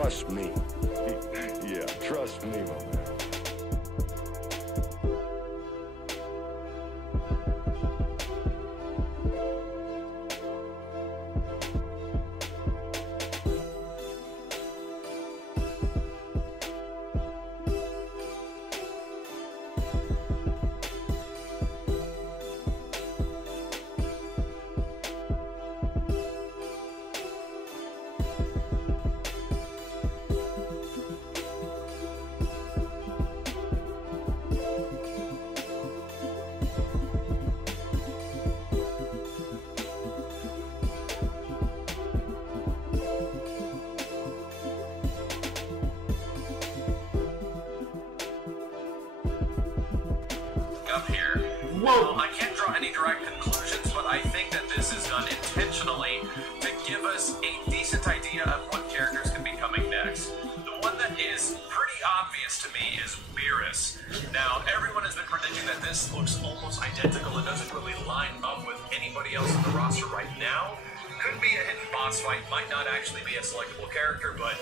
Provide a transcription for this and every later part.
Trust me. Yeah, trust me, my man. Whoa! I can't draw any direct conclusions, but I think that this is done intentionally to give us a decent idea of what characters can be coming next. The one that is pretty obvious to me is Beerus. Now, everyone has been predicting that this looks almost identical and doesn't really line up with anybody else in the roster right now. Could be a hidden boss fight, might not actually be a selectable character, but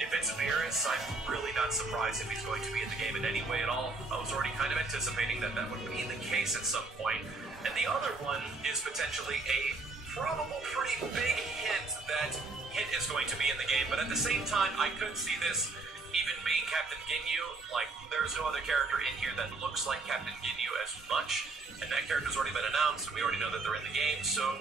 if it's Beerus, I'm really not surprised if he's going to be in the game in any way at all. I was already kind of anticipating that that would be the case at some point. And the other one is potentially a probable pretty big hint that Hit is going to be in the game. But at the same time, I could see this even being Captain Ginyu. Like, there's no other character in here that looks like Captain Ginyu as much. And that character's already been announced, and we already know that they're in the game, so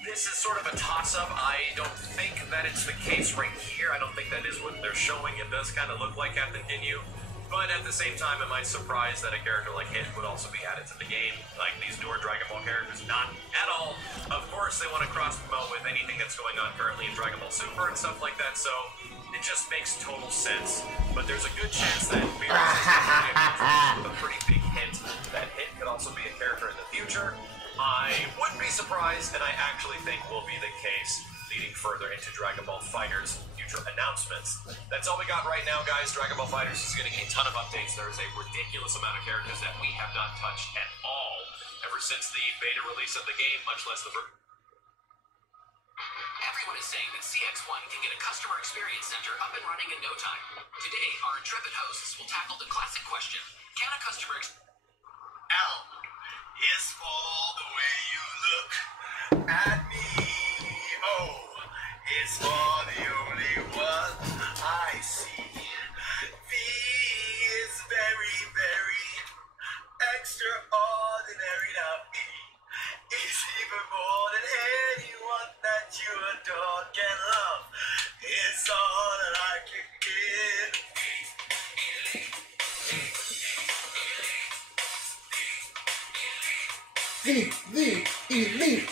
this is sort of a toss-up. I don't think that it's the case right here. I don't think that is what they're showing. It does kind of look like Captain Ginyu. But at the same time, am I surprised that a character like Hit would also be added to the game? Like these newer Dragon Ball characters? Not at all. Of course, they want to cross-promote with anything that's going on currently in Dragon Ball Super and stuff like that, so it just makes total sense. But there's a good chance that Beerus is a pretty big hint that Hit could also be a character in the future. I wouldn't be surprised, and I actually think will be the case leading further into Dragon Ball FighterZ future announcements. That's all we got right now, guys. Dragon Ball FighterZ is getting a ton of updates. There is a ridiculous amount of characters that we have not touched at all ever since the beta release of the game, much less the... Everyone is saying that CX1 can get a customer experience center up and running in no time. Today, our intrepid hosts will tackle the classic question, can a customer L is for the way you look at me. O is for the only one I see. V is very, very extraordinary. Now E is even more than anyone that you adore can love. It's all that I can give. The elite.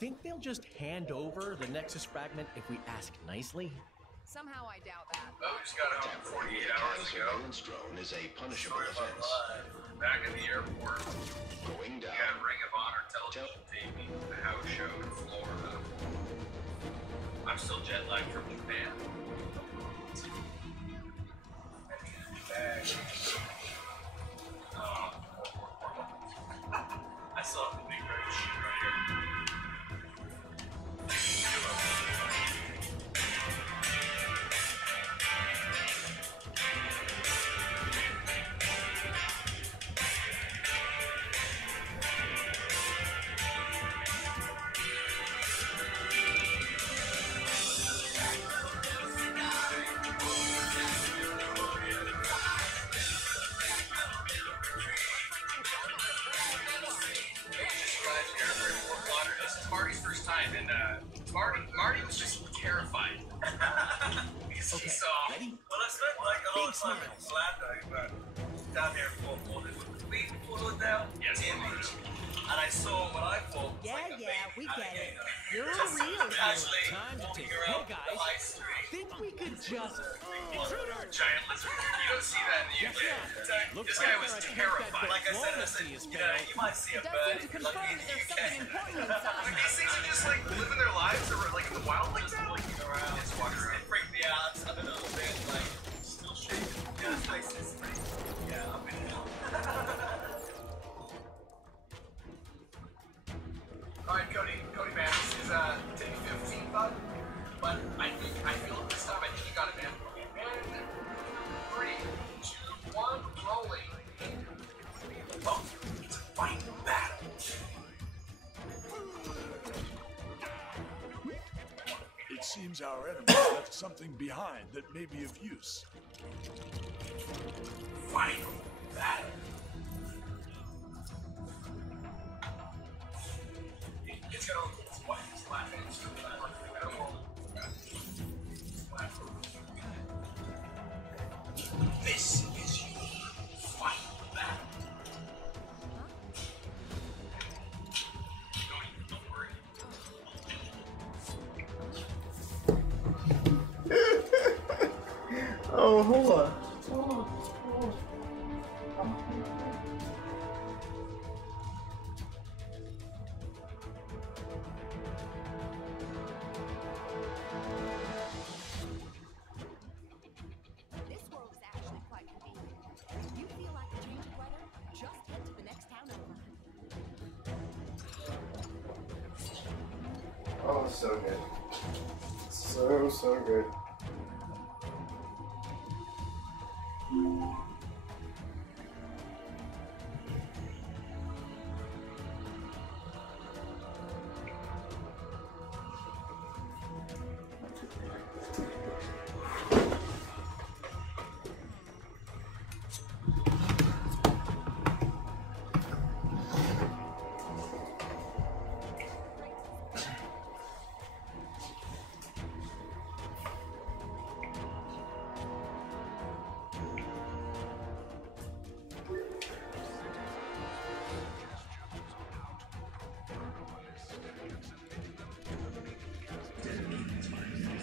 Think they'll just hand over the Nexus fragment if we ask nicely? Somehow I doubt that. Oh, we just got home 48 hours ago. Drone is a punishable offense. Back in the airport. Going down. We got Ring of Honor television taping, the house show in Florida. I'm still jet lagged from Japan. Oh. I still have the big red sheet right here. Marty was just terrified. Because he saw. Ready? Well, I spent like a long Big time smiles. in Orlando, but down here in Fort Lauderdale. beat flowed down? Yes. Image. And I saw what I thought was Yeah, like a yeah, baby we get it. alligator. You're Just real casually here. Time to walking take- around Hey, the guys. high street. Think we could just... Intruder! Giant lizard. You don't see that in the UK. Looks This guy like was our terrified. Like I said, diplomacy is you know, you might see a It does bird seem to if you're confirm lucky in that the there's UK. something important inside. These things are just like living their lives or like in the wild like that. Like, Around. just walking around. It freaked me out a little bit, like, still shaking. Yeah, this place is pretty. Yeah, I've been out. Alright, Cody man, this is take 15 bud. But I feel like this time you got it, man. And 3, 2, 1, rolling. Oh, it's a fight battle. It seems our enemies left something behind that may be of use. Final battle. It's gonna look cool. What? It's laughing. It's gonna roll. This is your final battle. Don't worry. Oh, hold on. This world is actually quite convenient. If you feel like a change of weather, just head to the next town over. Oh, so good. So good.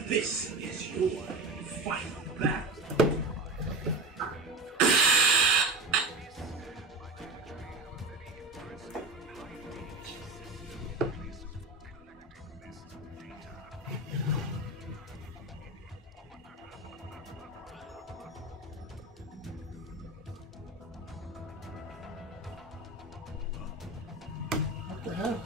This is your final battle. What the hell?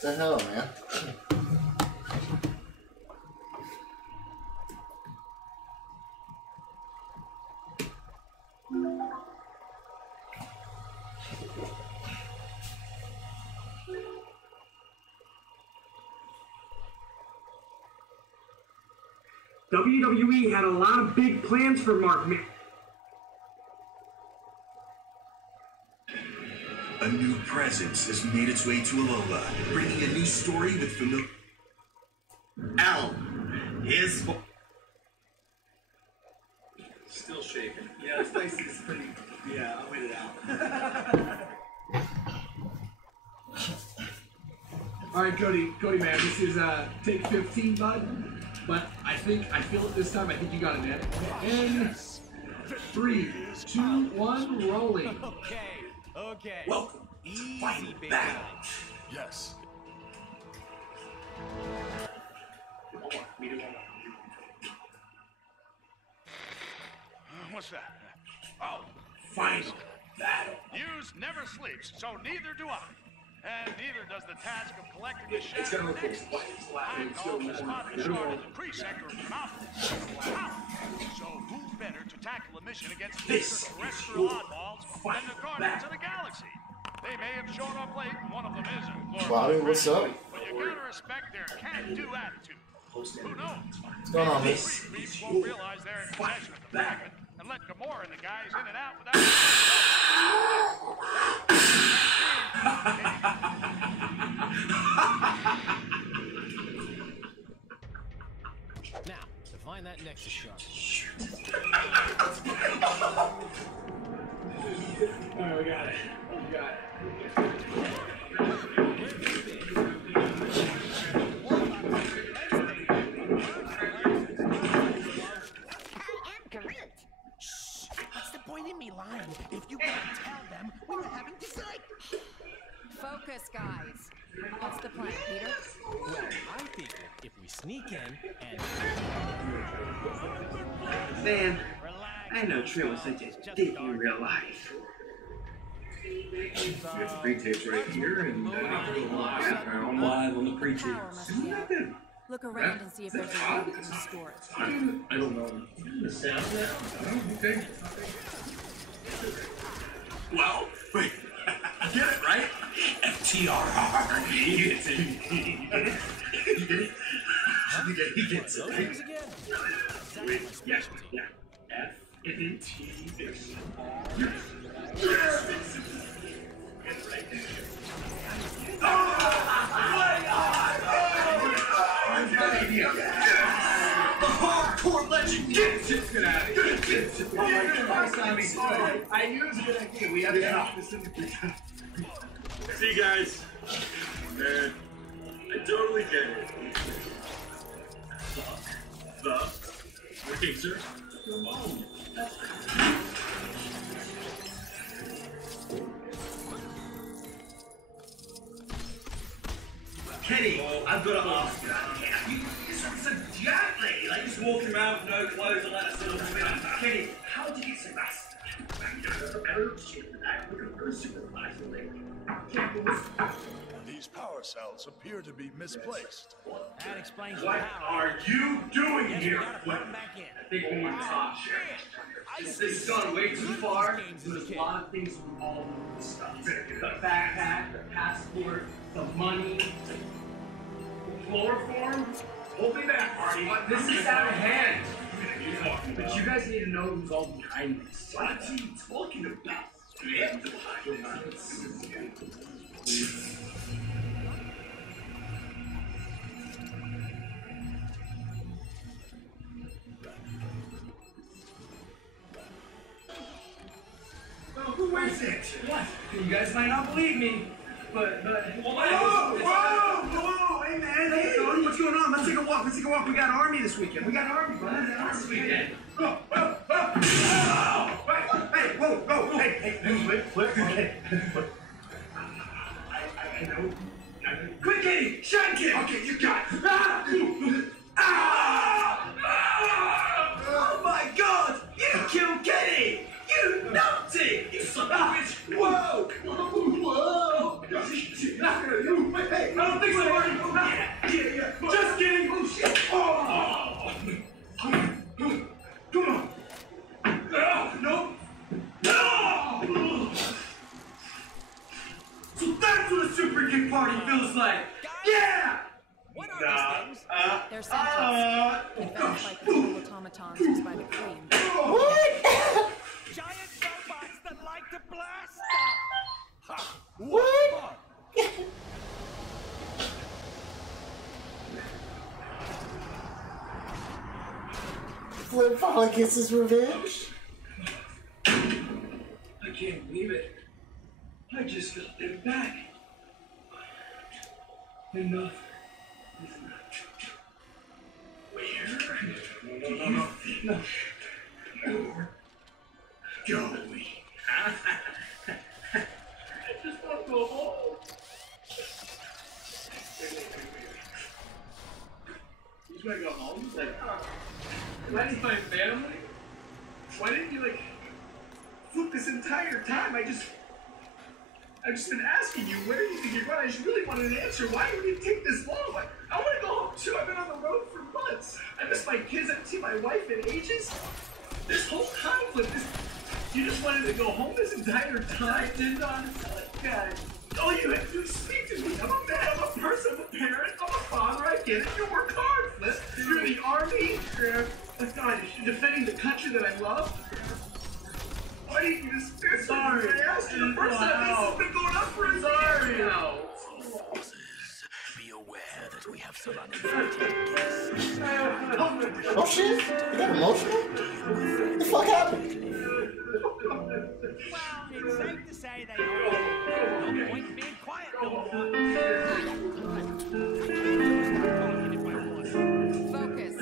The hell, man? WWE had a lot of big plans for Mark Man. A new presence has made its way to Alola, bringing a new story with familiar. Al is still shaking. Yeah, this place is pretty. Yeah, I'll wait it out. All right, Cody, man, this is take 15, bud. But I feel it this time. I think you got it, man. In 3, 2, 1, rolling. Okay. Welcome to Final Battle. Yes. What's that? Oh, Final Battle. News never sleeps, so neither do I. And neither does the task of collecting the It's shadow gonna look next. cool. I'm called the spotting shard in the pre-sector of Monopoly. So who better to tackle a mission against This extraterrestrial is oddballs your than the Guardians of the Galaxy? They may have shown up late, and one of them is a Bobby, what's up? but you gotta respect their can-do attitude. Who knows? What's going on, man? Peeps won't realize they're in possession of the fragment and let Gamora and the guys in and out without. Now, to find that Nexus shard. Alright, we got it. We got it. What's the point in me lying? If you can't tell them, we were having dessert. Focus, guys. What's the plan, Peter? Well, I figured if we sneak in and Man, relax, I know Trey was such a dick in real life. We have the pre-tapes right here, and we're on live on the Power pre-tapes. must be out. Look around and see if there's a way we can restore it. I don't know. The sound now? Okay. Well, wait. I get it, right? FTRR. He gets it. He gets it. those things again. Wait, yeah. F and T is R. Yes. Right there. The hardcore legend gets it. Get out of here. I knew it was a good idea. We had to stop this in the See you guys. Man, I totally get it. The Razor Ramon. Kenny, I've got to ask you. You're a giant lady, like just walking around with no clothes and that sort of thing. Kenny, how did you get so fast? These power cells appear to be misplaced. That explains the What power. are you doing Guess we here? gotta put them back in. I think we need to talk. This has gone way too far. There's a lot of things we all need to stop. The backpack, the passport, the money, the chloroform. Hold me back, Marty. This is out of hand. But you guys need to know who's all behind this. What are you talking about? Who is it? What? You guys might not believe me, but Whoa! Hey, man! Hey, Tony, what's going on? Let's take a walk. We got Army this weekend. We got Army, bro. This weekend. Hey, whoa! Hey, flip. I know. Quick, Kitty! Shine, Kitty! Okay, you got it. Oh my God! You killed Kitty! You numpty! You son of a bitch! Whoa! Hey, I don't think so, Marty. Yeah. Just kidding. Oh shit! Oh! Come on! No! So that's what a super kick party feels like! Yeah! What are these things? They're sentence. Advanced by control automatons used by the Queen. Giant robots that like to blast stuff! What? Flip finally gets his revenge. I can't believe it. I just got them back. Enough is enough. Where you're going. I just want to go home. You just want to go home? It's like, why didn't my family? Why didn't you, like, look this entire time? I've just been asking you, where do you think you're going? I just really wanted an answer. Why did it take this long? Like, I want to go home too. I've been on the road for months. I miss my kids. I haven't seen my wife in ages. This whole conflict, you just wanted to go home this entire time? I didn't understand. God. All you had to do is speak to me. I'm a man, I'm a person, I'm a parent, I'm a father, I get it. You work hard, Flip. You're in the army. You're defending the country that I love. Why didn't you just spare sorry? I asked you the first time this has been going on for a year now. Be aware that we have surrounded 14 guests. Oh shit! You got emotional? What the fuck happened? Well, it's safe to say they know. No point in being quiet no more. Focus.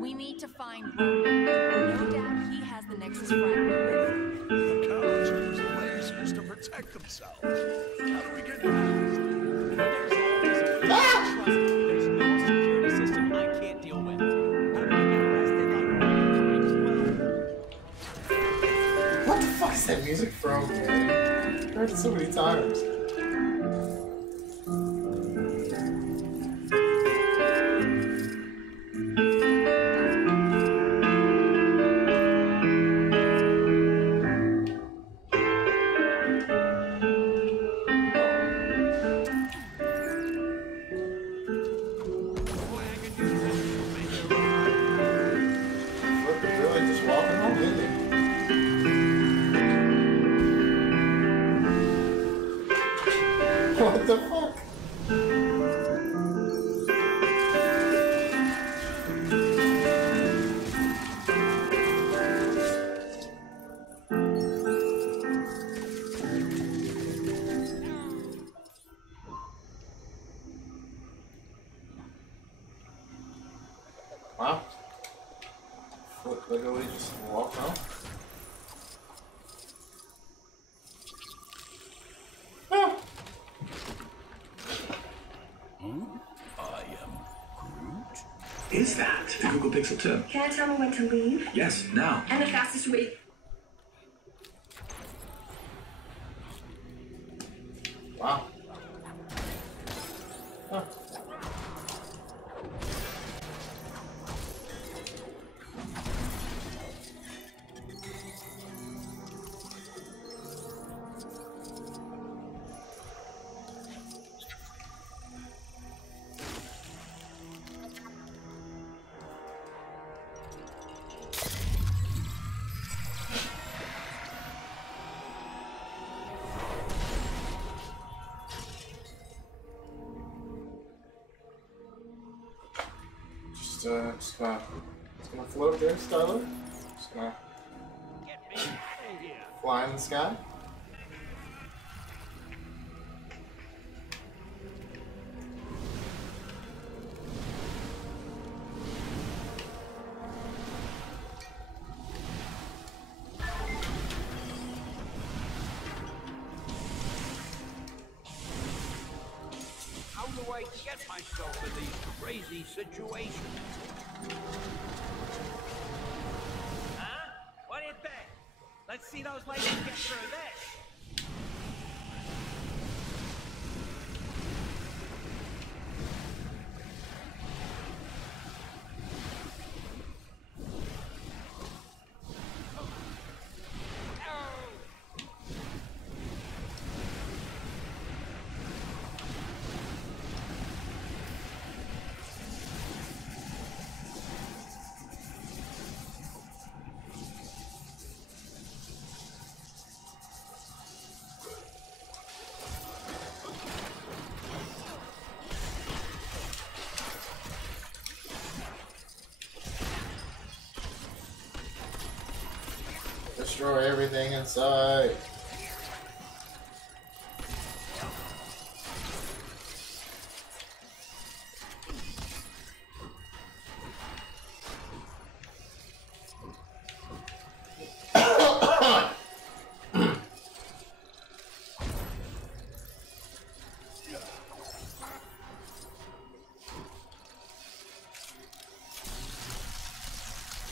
We need to find Roman. No doubt he has the Nexus fragment. The cowards use lasers to protect themselves. How do we get past? There's no security system I can't deal with. How do we get arrested like What the fuck is that music from, man? I've heard it so many times. What the fuck? Wow. Look at we just walked out. Is that the Google Pixel 2? Can I tell me when to leave? Yes, now. And the fastest way. Wow. Huh. Just gonna float there, Starler. Just gonna fly in the sky. How do I get myself in these crazy situations? Huh? What do you think? Let's see those ladies get through this. Destroy everything inside.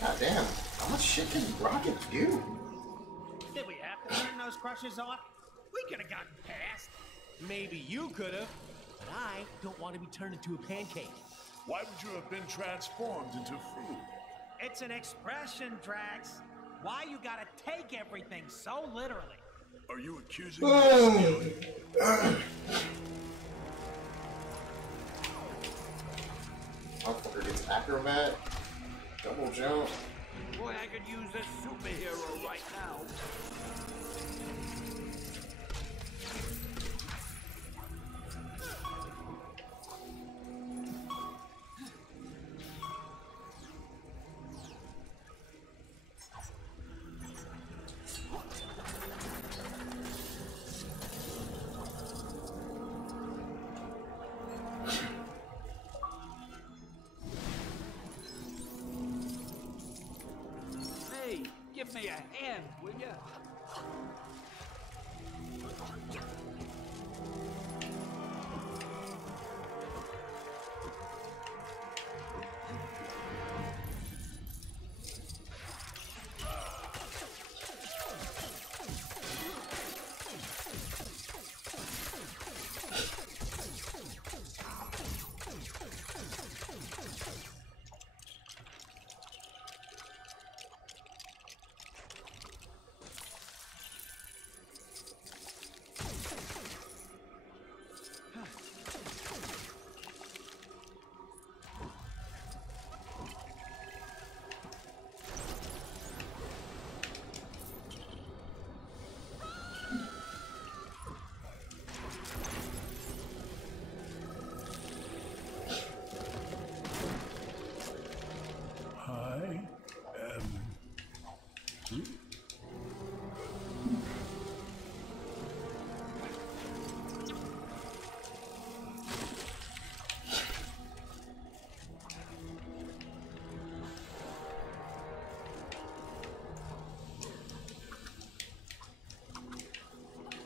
God damn, how much shit can Rocket do? Did we have to turn those crushers off? We could have gotten past. Maybe you could have, but I don't want to be turned into a pancake. Why would you have been transformed into food? It's an expression, Drax. Why you gotta take everything so literally? Are you accusing me of stealing? Motherfucker gets acrobat, double jump. Boy, I could use this superhero right now. Give me a hand, will ya?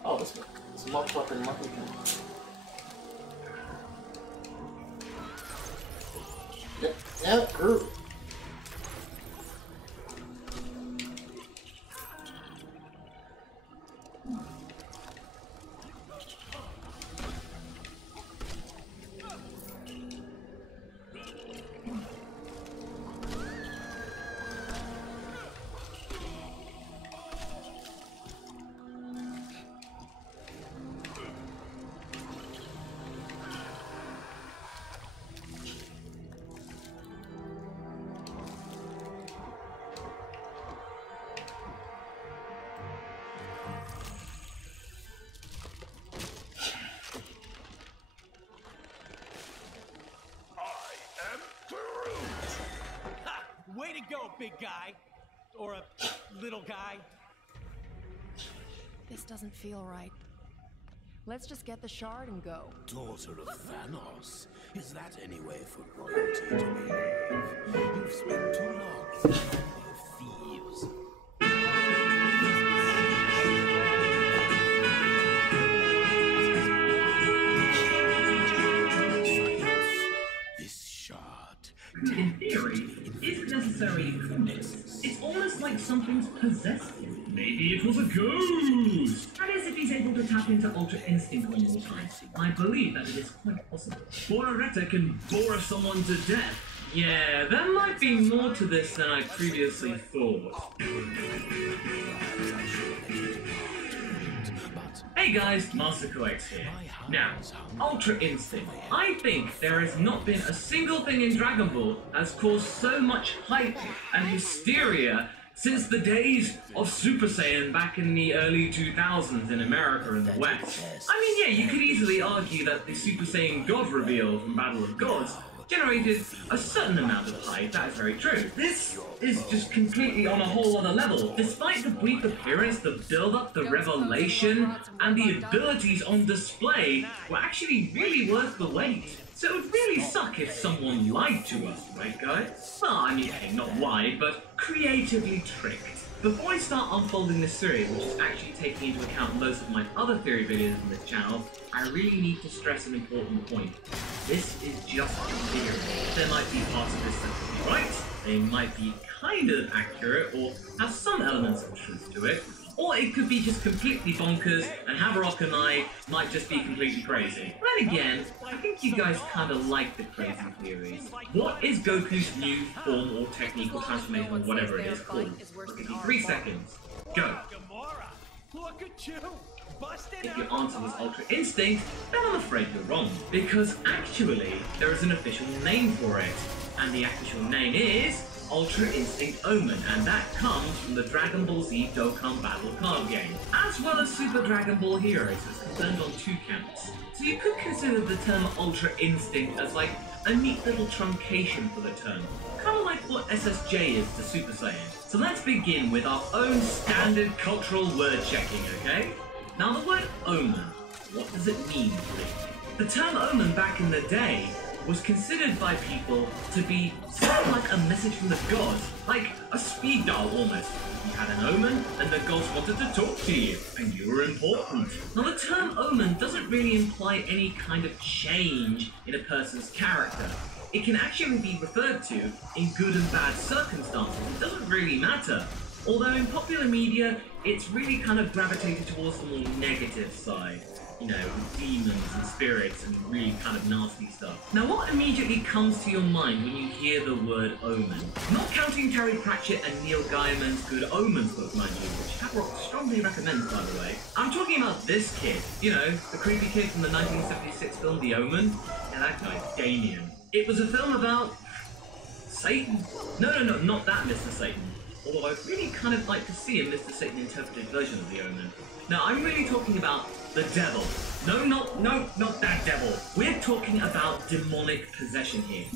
Oh, this motherfucking monkey can. Yep, group. Way to go, big guy. Or a little guy. This doesn't feel right. Let's just get the shard and go. Daughter of Thanos. Is that any way for royalty to behave? You've spent too long with a number of thieves. This shard. In theory, isn't necessarily coolness. It's almost like something's possessed him. Maybe it was a ghost! That is, if he's able to tap into Ultra Instinct one more time. I believe that it is quite possible. Boraretta can bore someone to death. Yeah, there might be more to this than I previously thought. Hey guys, Master Coex here. Now, Ultra Instinct. I think there has not been a single thing in Dragon Ball that's caused so much hype and hysteria since the days of Super Saiyan back in the early 2000s in America and the West. I mean, yeah, you could easily argue that the Super Saiyan God reveal from Battle of Gods generated a certain amount of hype. That is very true. This is just completely on a whole other level. Despite the brief appearance, the build-up, the revelation, and the abilities on display were actually really worth the wait. So it would really suck if someone lied to us, right guys? Well, I mean, hey, not lied, but creatively tricked. Before I start unfolding this theory, which is actually taking into account most of my other theory videos on this channel, I really need to stress an important point. This is just a theory. There might be parts of this that could be right, they might be kind of accurate or have some elements of truth to it, or it could be just completely bonkers and Havarok and I might just be completely crazy. Then again, I think you guys kind of like the crazy theories. What is Goku's new form or technique or transformation or whatever it is called? I'll give you 3 seconds. Go. Look at you! If your answer was Ultra Instinct, then I'm afraid you're wrong. Because actually, there is an official name for it. And the official name is Ultra Instinct Omen, and that comes from the Dragon Ball Z Dokkan Battle card game, as well as Super Dragon Ball Heroes, that's concerned on 2 counts. So you could consider the term Ultra Instinct as like a neat little truncation for the term, kind of like what SSJ is to Super Saiyan. So let's begin with our own standard cultural word checking, okay? Now the word omen, what does it mean really? The term omen back in the day was considered by people to be something like a message from the gods, like a speed dial almost. You had an omen, and the gods wanted to talk to you, and you were important. Now the term omen doesn't really imply any kind of change in a person's character. It can actually be referred to in good and bad circumstances. It doesn't really matter. Although in popular media, it's really kind of gravitated towards the more negative side. You know, with demons and spirits and really kind of nasty stuff. Now what immediately comes to your mind when you hear the word omen? Not counting Terry Pratchett and Neil Gaiman's Good Omens book, mind you, which Havarok strongly recommends, by the way. I'm talking about this kid. You know, the creepy kid from the 1976 film The Omen. Yeah, that guy, Damien. It was a film about Satan. No, not that Mr. Satan. Although I'd really kind of like to see a Mr. Satan interpreted version of The Omen. Now, I'm really talking about the devil. No, not that devil. We're talking about demonic possession here.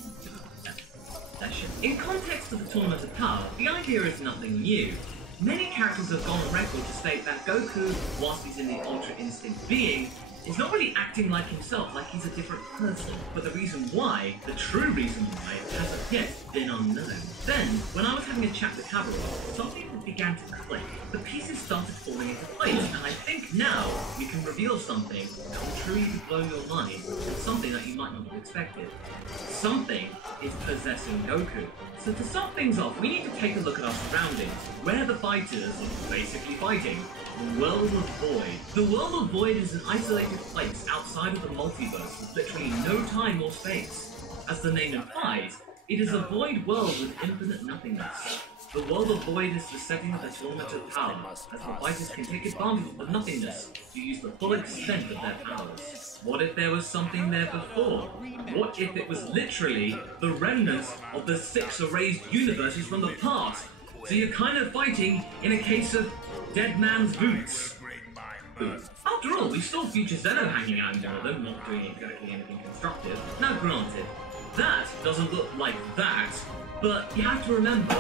Possession. In context of the Tournament of Power, the idea is nothing new. Many characters have gone on record to state that Goku, whilst he's in the Ultra Instinct being, is not really acting like himself, like he's a different person. But the reason why, the true reason why, hasn't yet been unknown. Then, when I was having a chat with Havarok, something began to click. The pieces started falling into place, and I think now we can reveal something that will truly blow your mind, and something that you might not have expected. Something is possessing Goku. So to start things off, we need to take a look at our surroundings, where the fighters are basically fighting. The World of Void. The World of Void is an isolated place outside of the multiverse with literally no time or space. As the name implies, it is a void world with infinite nothingness. The World of Void is the setting of the Tournament of Power, as the fighters can take advantage of the nothingness to use the full extent of their powers. What if there was something there before? What if it was literally the remnants of the 6 erased universes from the past? So you're kind of fighting in a case of dead man's boots. After all, we saw future Zeno hanging out in one of them, not doing exactly anything constructive. Now granted, that doesn't look like that, but you have to remember,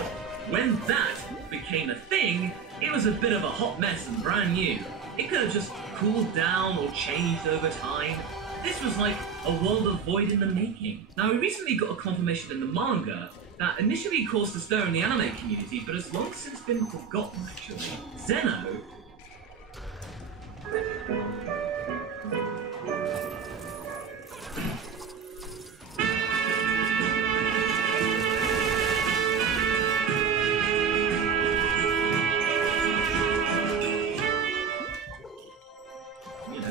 when that became a thing, it was a bit of a hot mess and brand new. It could have just cooled down or changed over time. This was like a World of Void in the making. Now we recently got a confirmation in the manga that initially caused a stir in the anime community, but has long since been forgotten actually. Zeno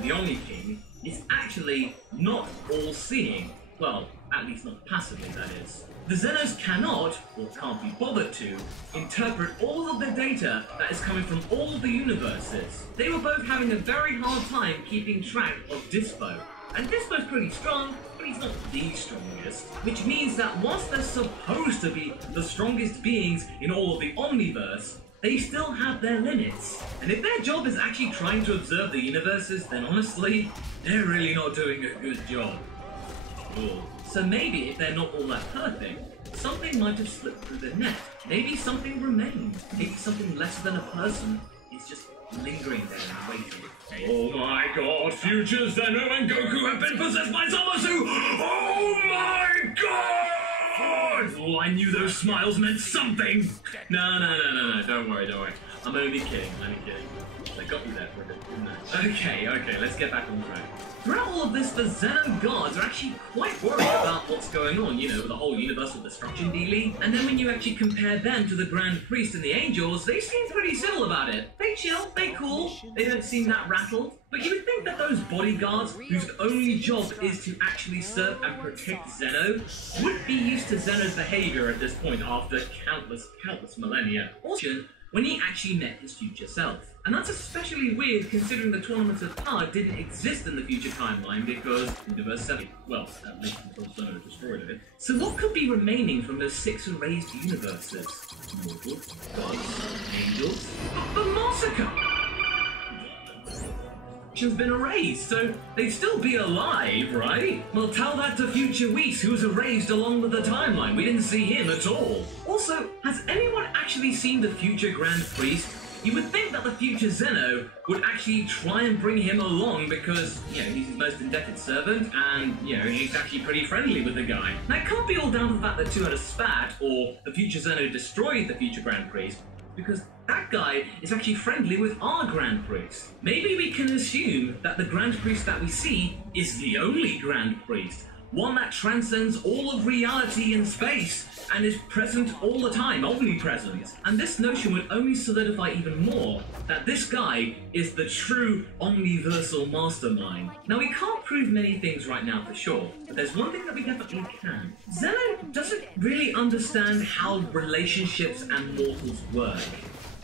the Omni King, is actually not all-seeing. Well, at least not passively, that is. The Zenos cannot, or can't be bothered to, interpret all of the data that is coming from all the universes. They were both having a very hard time keeping track of Dispo. And Dispo's pretty strong, but he's not the strongest. Which means that whilst they're supposed to be the strongest beings in all of the Omniverse, they still have their limits. And if their job is actually trying to observe the universes, then honestly, they're really not doing a good job. Cool. So maybe if they're not all that perfect, something might have slipped through the net. Maybe something remained. Maybe something less than a person is just lingering there and waiting. Oh my god, future Zeno and Goku have been possessed by Zamasu! Oh my god! Oh, I knew those smiles meant something! No, don't worry. I'm only kidding. I got you there for a bit, didn't I? Okay, let's get back on track. Throughout all of this, the Xeno guards are actually quite worried about what's going on, you know, the whole universal destruction dealie. And then when you actually compare them to the Grand Priest and the Angels, they seem pretty civil about it. They chill, they cool, they don't seem that rattled. But you would think that those bodyguards, whose only job is to actually serve and protect Xeno, would be used to Xeno's behavior at this point after countless millennia. Also, when he actually met his future self. And that's especially weird considering the Tournament of Power didn't exist in the future timeline because Universe 7, well, at least until Xeno destroyed it. So what could be remaining from those 6 erased universes? Mortals, gods, angels, but Massacre! Has been erased, so they'd still be alive, right? Well, tell that to future Whis, who was erased along with the timeline. We didn't see him at all. Also, has anyone actually seen the future Grand Priest? You would think that the future Xeno would actually try and bring him along because, you know, he's his most indebted servant and, you know, he's actually pretty friendly with the guy. Now, it can't be all down to the fact that 2 had a spat or the future Xeno destroyed the future Grand Priest, because that guy is actually friendly with our Grand Priest. Maybe we can assume that the Grand Priest that we see is the only Grand Priest, one that transcends all of reality and space and is present all the time, omnipresent. And this notion would only solidify even more that this guy is the true omniversal mastermind. Now, we can't prove many things right now for sure, but there's one thing that we definitely can. Xeno doesn't really understand how relationships and mortals work.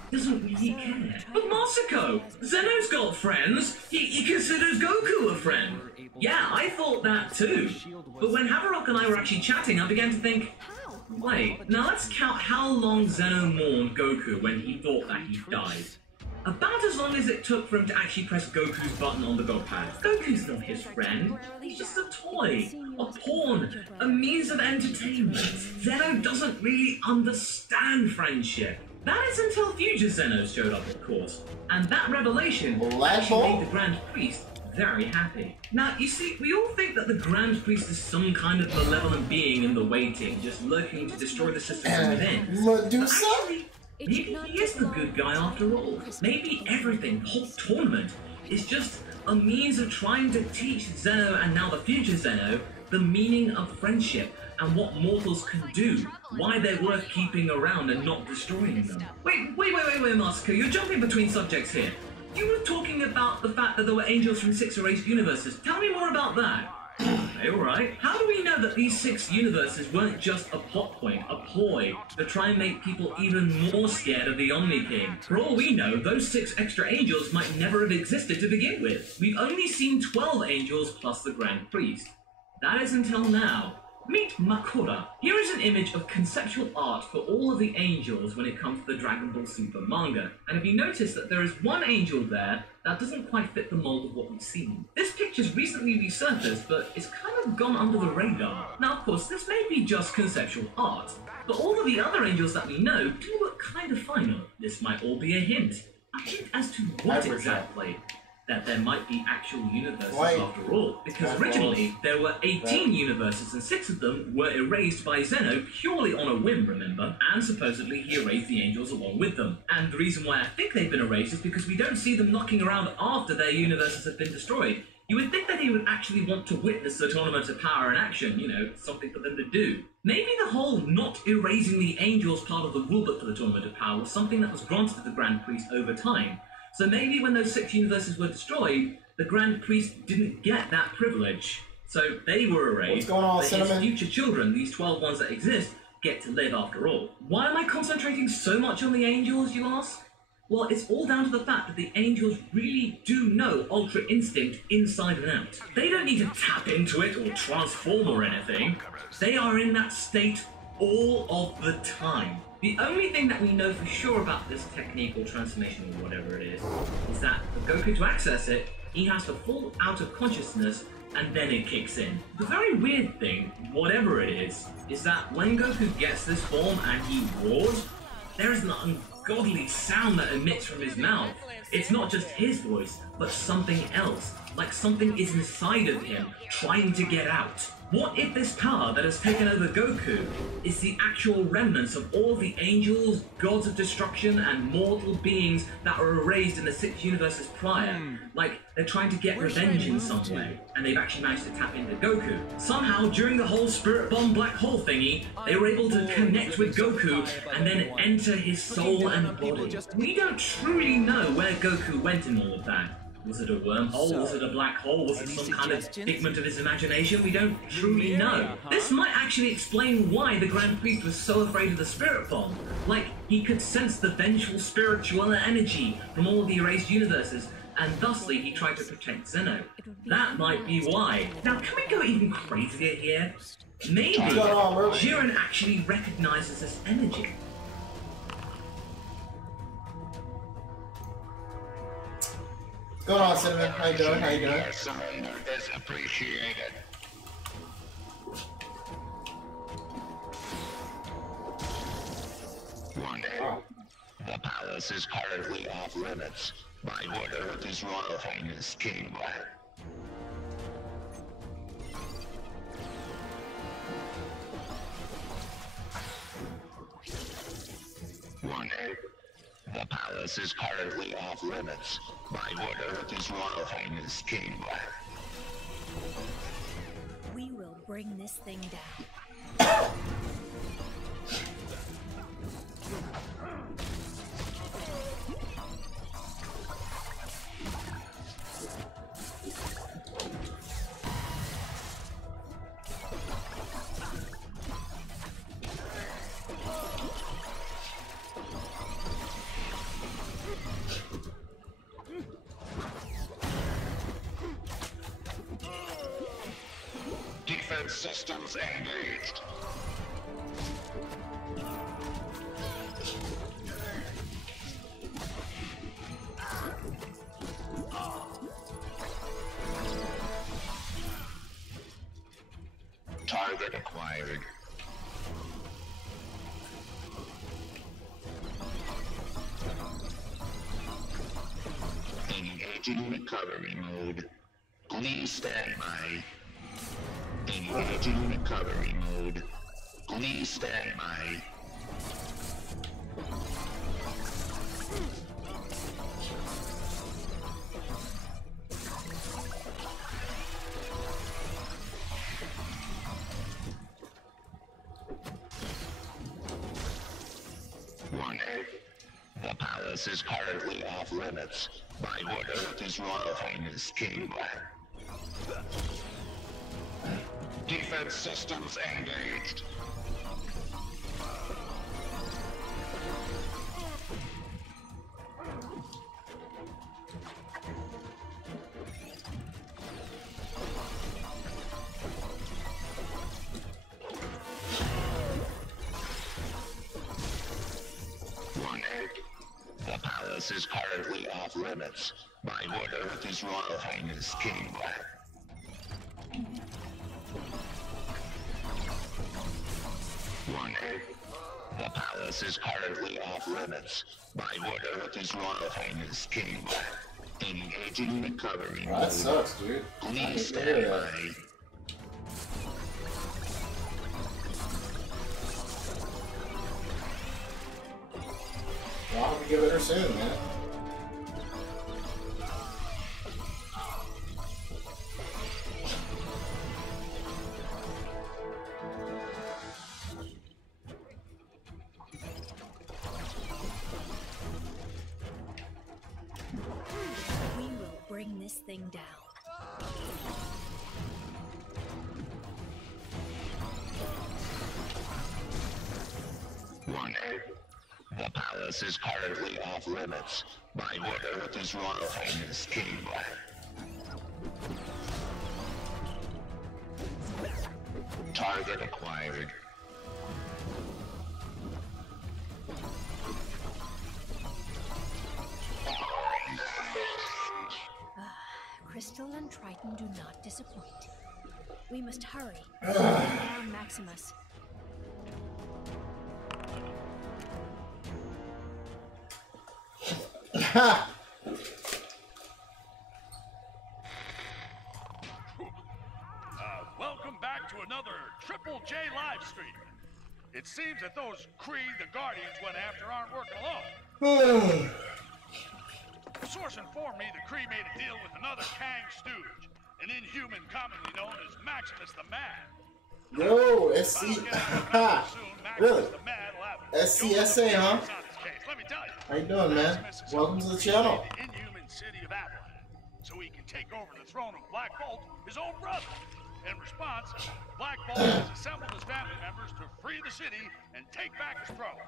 Doesn't really care. But Masako! Xeno's got friends! He considers Goku a friend! Yeah, I thought that too. But when Haverock and I were actually chatting, I began to think, wait, now let's count how long Xeno mourned Goku when he thought that he died. About as long as it took for him to actually press Goku's button on the God pad. Goku's not his friend. He's just a toy, a pawn, a means of entertainment. Xeno doesn't really understand friendship. That is until future Xenos showed up, of course. And that revelation actually made the Grand Priest very happy. Now, you see, we all think that the Grand Priest is some kind of malevolent being in the waiting, just lurking to destroy the system from within. Medusa? Maybe he is the good guy after all. Maybe everything, the whole tournament, is just a means of trying to teach Xeno and now the future Xeno the meaning of friendship and what mortals can do, why they're worth keeping around and not destroying them. Wait, Masako, you're jumping between subjects here. You were talking about the fact that there were angels from 6 erased universes. Tell me more about that. Okay, alright. How do we know that these 6 universes weren't just a plot point, a ploy, to try and make people even more scared of the Omni King? For all we know, those 6 extra angels might never have existed to begin with. We've only seen 12 angels plus the Grand Priest. That is until now. Meet Makura. Here is an image of conceptual art for all of the angels when it comes to the Dragon Ball Super manga. And if you notice that there is one angel there that doesn't quite fit the mold of what we've seen. This picture's recently resurfaced, but it's kind of gone under the radar. Now, of course, this may be just conceptual art, but all of the other angels that we know do look kind of final. This might all be a hint as to what exactly. That there might be actual universes after all, because originally there were 18 universes and 6 of them were erased by Xeno purely on a whim, remember? And supposedly he erased the angels along with them. And the reason why I think they've been erased is because we don't see them knocking around after their universes have been destroyed. You would think that he would actually want to witness the Tournament of Power in action, you know, something for them to do. Maybe the whole not erasing the angels part of the rulebook for the Tournament of Power was something that was granted to the Grand Priest over time. So maybe when those 6 universes were destroyed, the Grand Priest didn't get that privilege. So they were erased. What's going on, but Cinnamon? his future children, these 12 ones that exist, get to live after all. Why am I concentrating so much on the angels, you ask? Well, it's all down to the fact that the angels really do know Ultra Instinct inside and out. They don't need to tap into it or transform or anything. They are in that state all of the time. The only thing that we know for sure about this technique or transformation or whatever it is that for Goku to access it, he has to fall out of consciousness and then it kicks in. The very weird thing, whatever it is that when Goku gets this form and he roars, there is an godly sound that emits from his mouth. It's not just his voice, but something else, like something is inside of him, trying to get out. What if this power that has taken over Goku is the actual remnants of all the angels, gods of destruction, and mortal beings that were erased in the 6 universes prior? Like, they're trying to get revenge in some way, and they've actually managed to tap into Goku. Somehow, during the whole Spirit Bomb black hole thingy, they were able to connect with Goku and then enter his soul and body. We don't truly know where Goku went in all of that. Was it a wormhole? Was it a black hole? Was it some kind of figment of his imagination? We don't truly know. This might actually explain why the Grand Priest was so afraid of the Spirit Bomb. Like, he could sense the vengeful spiritual energy from all the erased universes, and thusly he tried to protect Zeno. That might be why. Now, can we go even crazier here? Maybe Jiren actually recognizes this energy. Go on, Cinnamon. How you doing? How you doing? Your surrender is appreciated. Warning. The palace is currently off limits by order of His Royal Highness King Black. Warning. The palace is currently off limits by order of His Royal Highness King Black. We will bring this thing down. Defense systems engaged. Target acquired. Engaging recovery mode. Please stand by. Engaging recovery mode. Please stand by. Warning. The palace is currently off limits by order of His Royal Highness King Black. Defense systems engaged. Warning. The palace is currently off limits by order of His Royal Highness King Black. Warning. The palace is currently off limits by order of His Royal Highness King Black. Engaging recovery mode. That sucks, dude. Please stand by. Well, I'm gonna give it her soon, man. We will bring this thing down. Warning. The palace is currently off limits by order of His Royal Highness King Black. Target acquired. Crystal and Triton do not disappoint. We must hurry. Down Maximus. Ha! Welcome back to another Triple J live stream. It seems that those Kree the Guardians went after aren't working alone. A source informed me the Kree made a deal with another Kang stooge, an inhuman commonly known as Maximus the Mad. Yo, SC. Really? SCSA, huh? Let me tell you. How you doing, man? Welcome to the channel. The inhuman city of Avalon, so he can take over the throne of Black Bolt, his own brother. In response, Black Bolt has assembled his family members to free the city and take back his throne.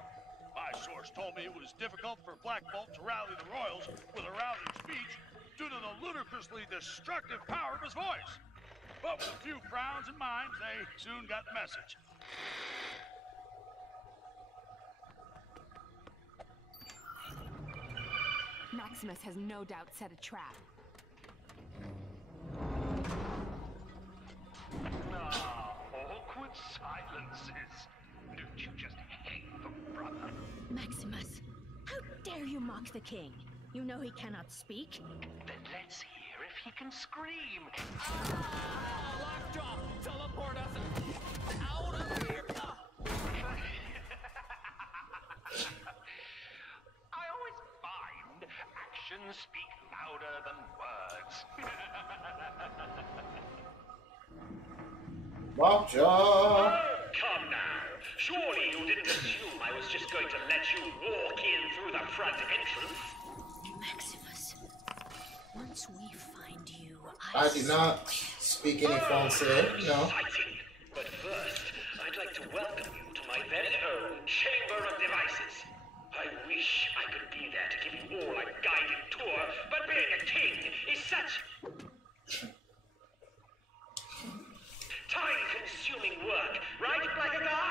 My source told me it was difficult for Black Bolt to rally the royals with a rousing speech due to the ludicrously destructive power of his voice. But with a few frowns and mimes, they soon got the message. Maximus has no doubt set a trap. Awkward silences. Don't you just hate the brother? Maximus, how dare you mock the king? You know he cannot speak. Then let's hear if he can scream. Lockjaw, teleport us out of here. I always find actions speak louder than words. Lockjaw! Oh, come now. Surely you didn't assume I was just going to let you walk in through the front entrance? Maximus, once we find you, I do not speak any Francais, no. Exciting. But first, I'd like to welcome you to my very own Chamber of Devices. I wish I could be there to give you all a guided tour, but being a king is such time-consuming work, right, Blackagar?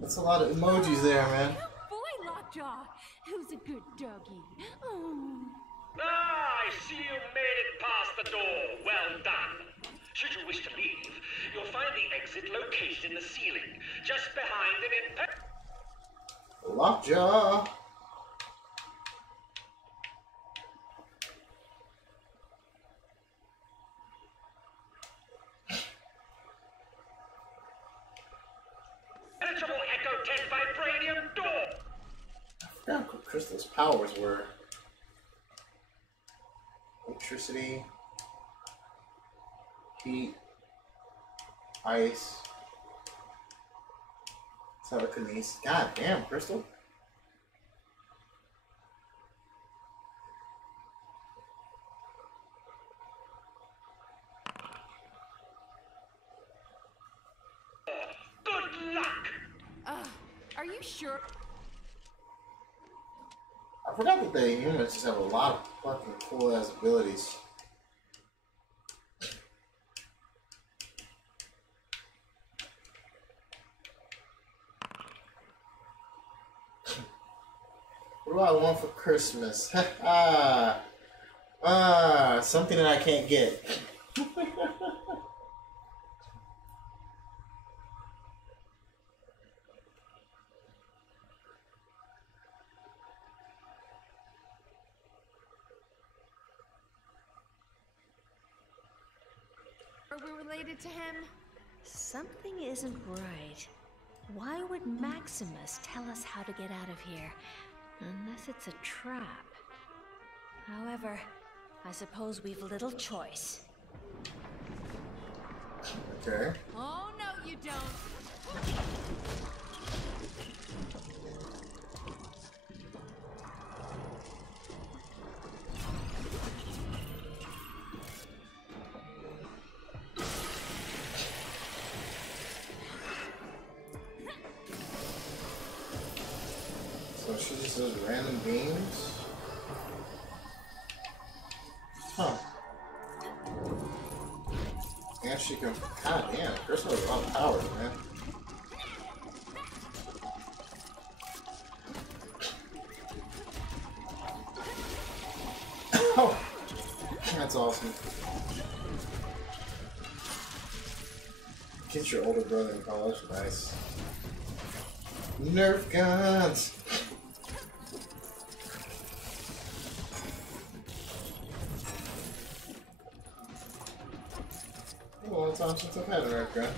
That's a lot of emojis there, man. Boy, Lockjaw, who's a good doggy. Oh. Ah, I see you made it past the door. Well done. Should you wish to leave, you'll find the exit located in the ceiling, just behind an Lockjaw! impenetrable Echo 10 vibranium door. I forgot what Crystal's powers were. Electricity, heat, ice, telekinesis. God damn, Crystal. Good luck. Are you sure? I forgot that the humans just have a lot of fucking cool ass abilities. What do I want for Christmas? Something that I can't get. Are we related to him? Something isn't right. Why would Maximus tell us how to get out of here? Unless it's a trap. However, I suppose we've little choice. Okay. Oh, no, you don't. Those random beams? Huh. And she can. God damn, Crystal has a lot of power, man. Oh! That's awesome. Get your older brother in college. Nice. Nerf guns! Oh, well, it's awesome since I've had a Nerf gun.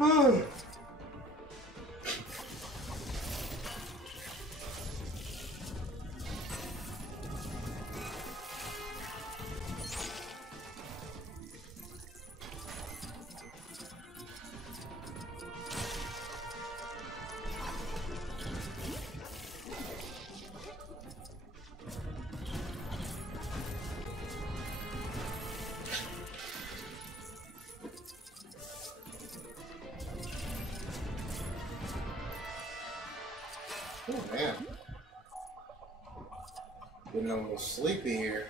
Oh. Oh man. Getting a little sleepy here.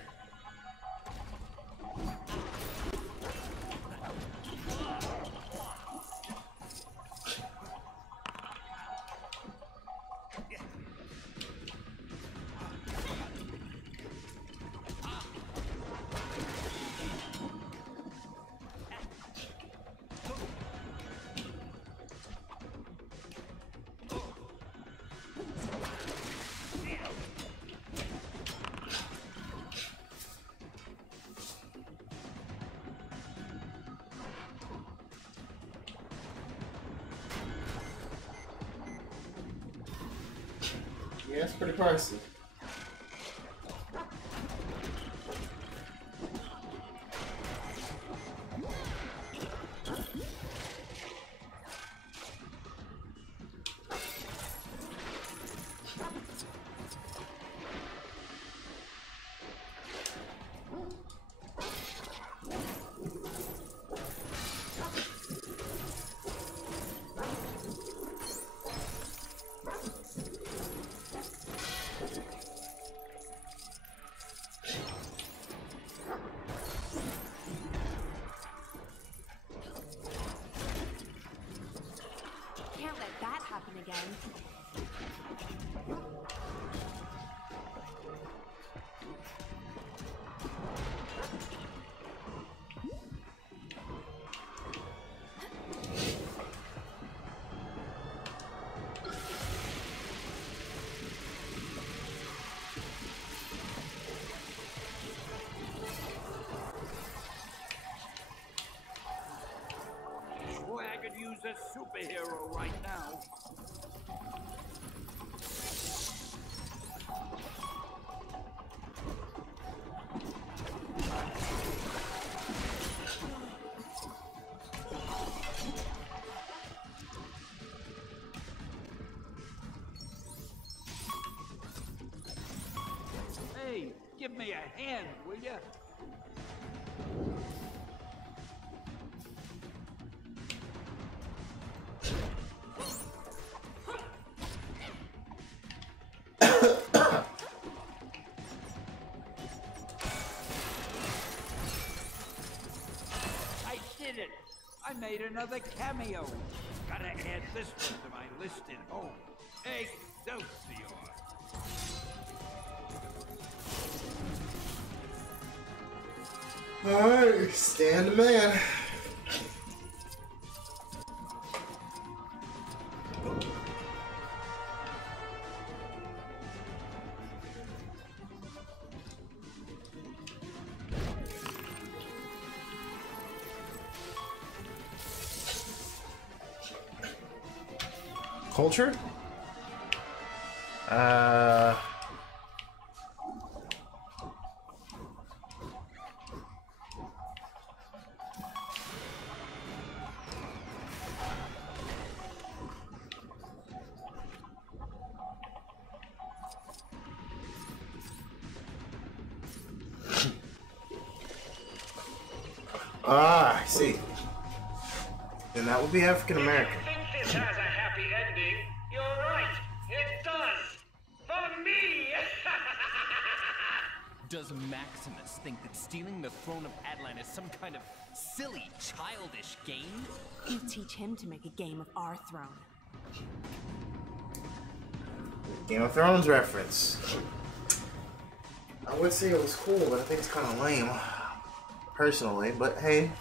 Yeah, it's pretty pricey. Boy, I could use a superhero right now. Hey, give me a hand, will ya? I made another cameo. Gotta add this one to my list at home. Excelsior! Alright, stand the man. Culture? Ah, I see. Then that would be African American. If you think this has a happy ending, you're right. It does. For me. Does Maximus think that stealing the throne of Atlan is some kind of silly, childish game? You teach him to make a game of our throne. Game of Thrones reference. I would say it was cool, but I think it's kind of lame, personally. But hey.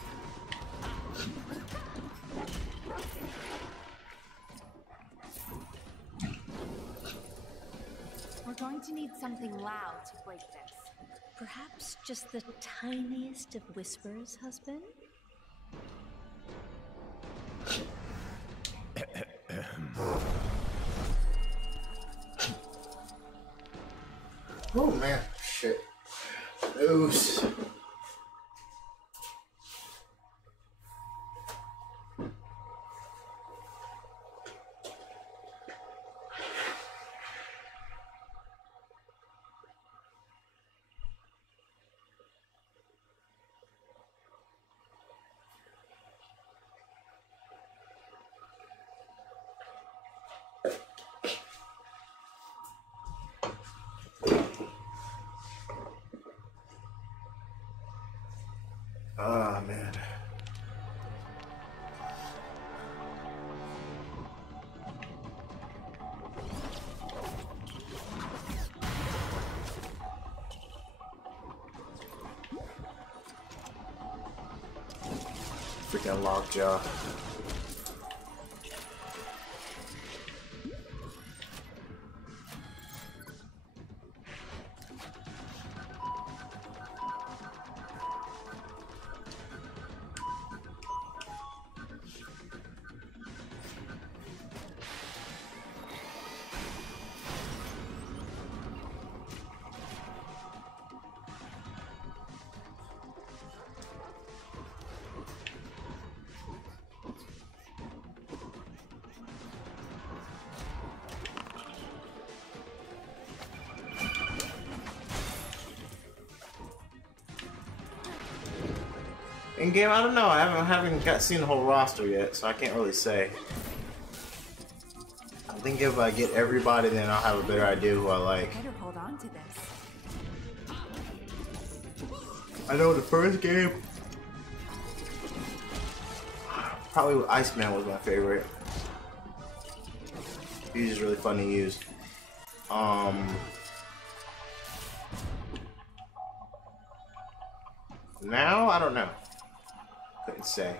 We're going to need something loud to break this. Perhaps just the tiniest of whispers, husband? Oh man, shit. Loose. Ah, man. Freaking lockjaw. In game, I don't know. I haven't seen the whole roster yet, so I can't really say. I think if I get everybody, then I'll have a better idea who I like. Better hold on to this. I know the first game, probably Iceman was my favorite. He's just really fun to use. Now I don't know. Couldn't say.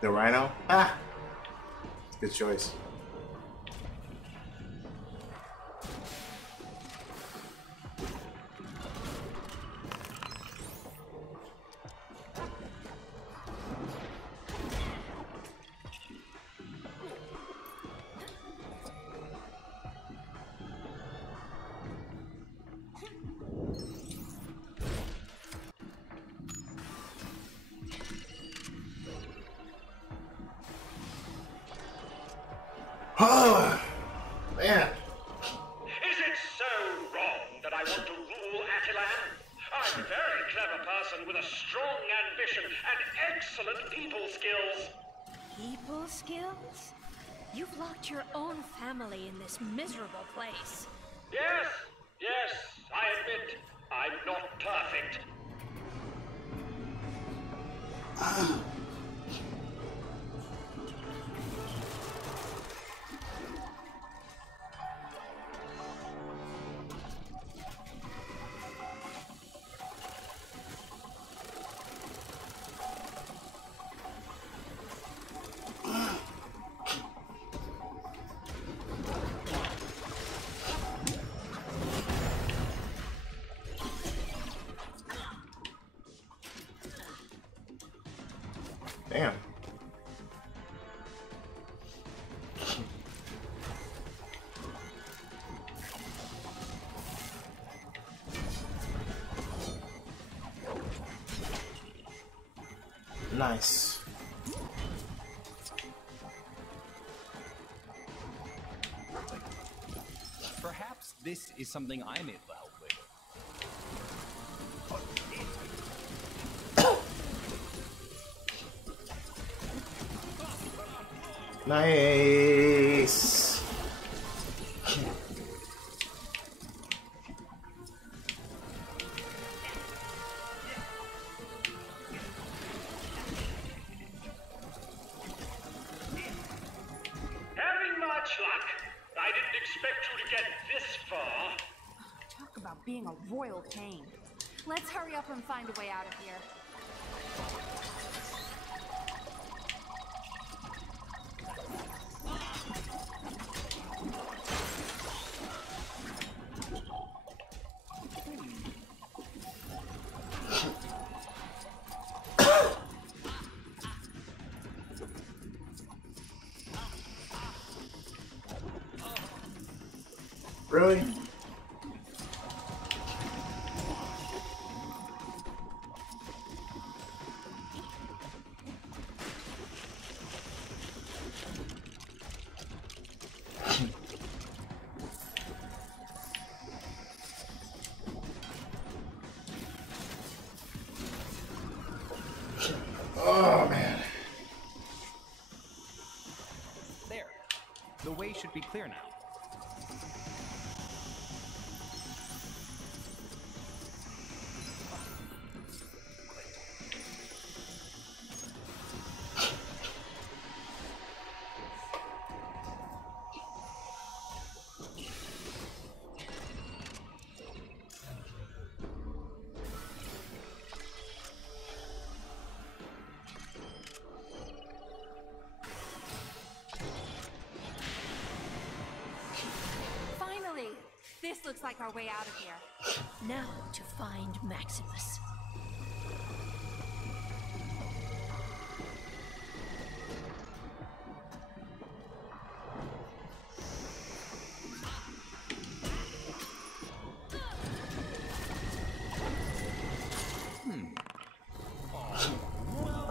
The Rhino? Ah! Good choice. Oh, man. Is it so wrong that I want to rule Attilan? I'm a very clever person with a strong ambition and excellent people skills. People skills? You've locked your own family in this miserable place. Yes, I admit I'm not perfect. Damn. Nice. Perhaps this is something I may help with. Nice. Having much luck. I didn't expect you to get this far. Talk about being a royal pain. Let's hurry up and find a way out of here. Really? Oh man. There. The way should be clear now. This looks like our way out of here. Now to find Maximus.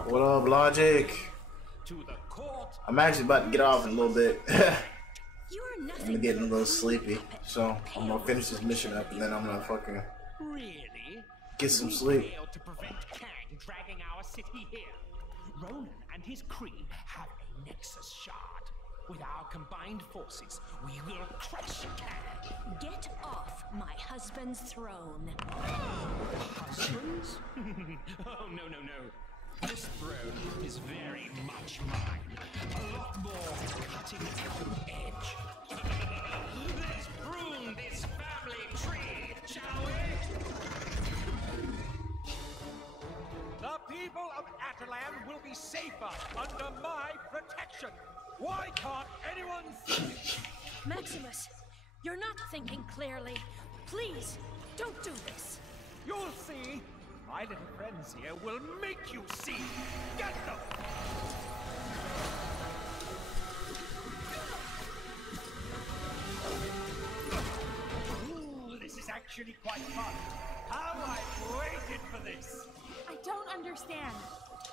What up, Logic? I'm actually about to get off in a little bit. I'm gonna get a little sleepy, so I'm gonna finish this mission up and then I'm gonna fucking get some sleep. To prevent Kang dragging our city here. Ronan and his crew have a Nexus shard. With our combined forces, we will crush Kang. Get off my husband's throne. Husbands? Oh, no, no, no. This throne is very much mine. A lot more cutting edge. Let's prune this family tree, shall we? The people of Atalan will be safer under my protection. Why can't anyone see it? Maximus, you're not thinking clearly. Please, don't do this. You'll see. My little friends here will make you see. Get them! Ooh, this is actually quite fun. How I've waited for this. I don't understand.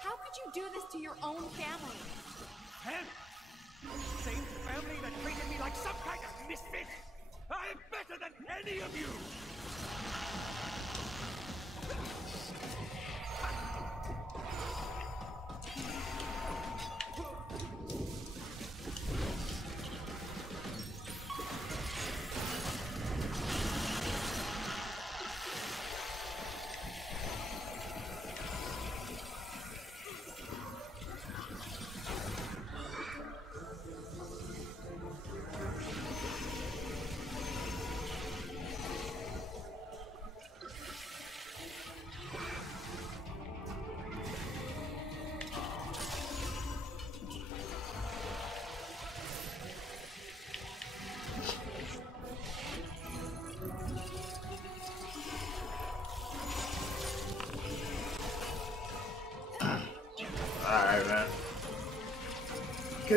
How could you do this to your own family? Hell, same family that treated me like some kind of misfit. I'm better than any of you.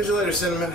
Catch you later, Cinnamon.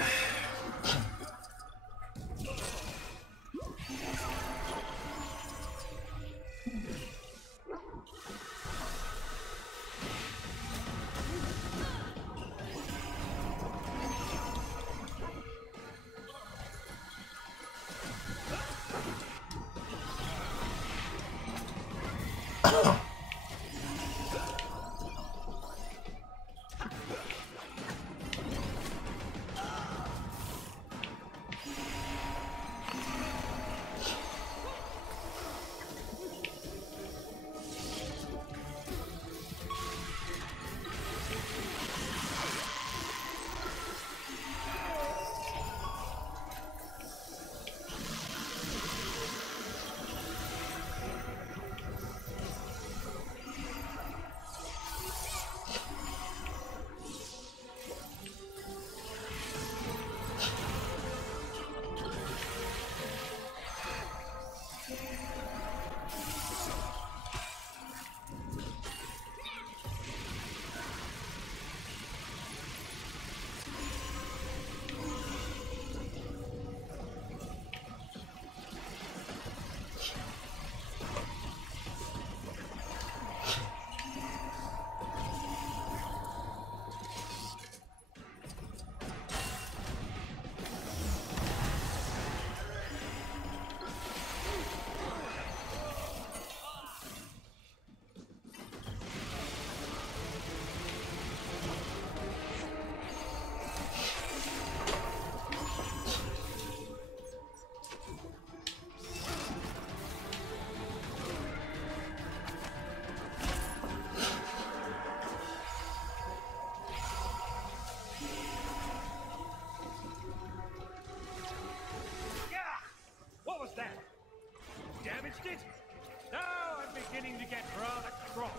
beginning to get rather cross.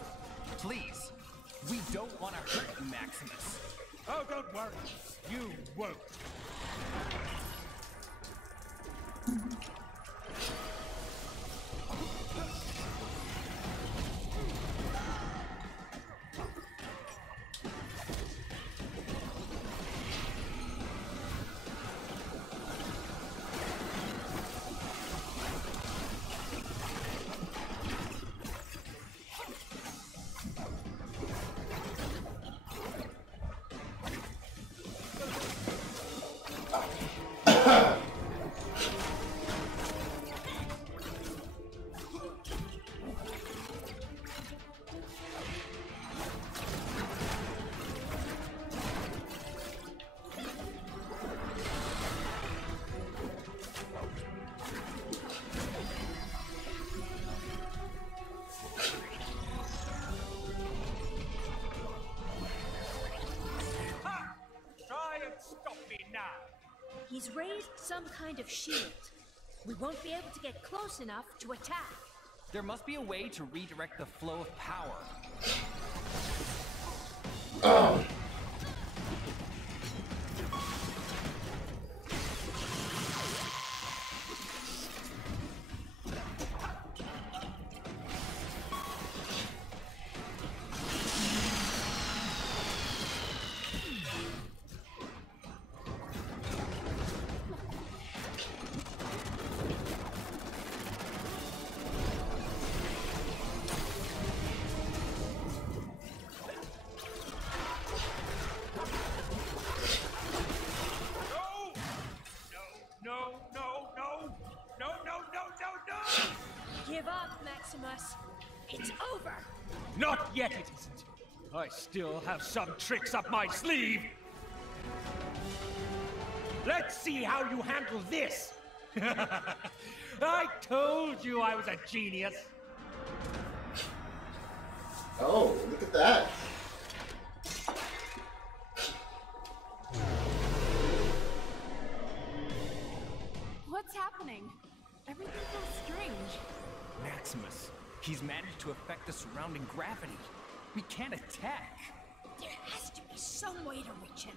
Please, we don't want to hurt you, Maximus. Oh, don't worry. You won't. He's raised some kind of shield. We won't be able to get close enough to attack. There must be a way to redirect the flow of power. Give up, Maximus. It's over. Not yet, it isn't. I still have some tricks up my sleeve. Let's see how you handle this. I told you I was a genius. Oh, look at that. What's happening? Everything feels strange. Maximus, he's managed to affect the surrounding gravity. We can't attack. There has to be some way to reach him.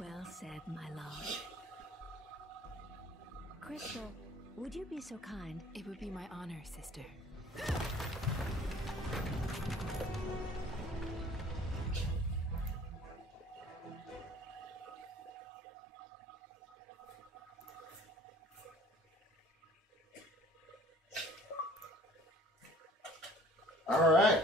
Well said, my love. Crystal, would you be so kind? It would be my honor, sister. All right.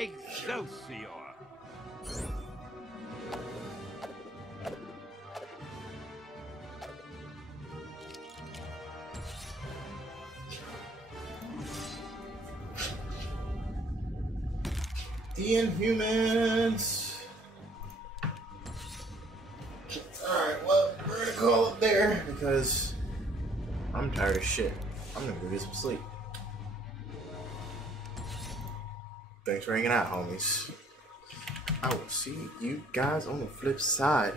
Excelsior! The Inhumans. Alright, well, we're gonna call it there because I'm tired of shit. I'm gonna go get some sleep. Thanks for hanging out, homies. I will see you guys on the flip side.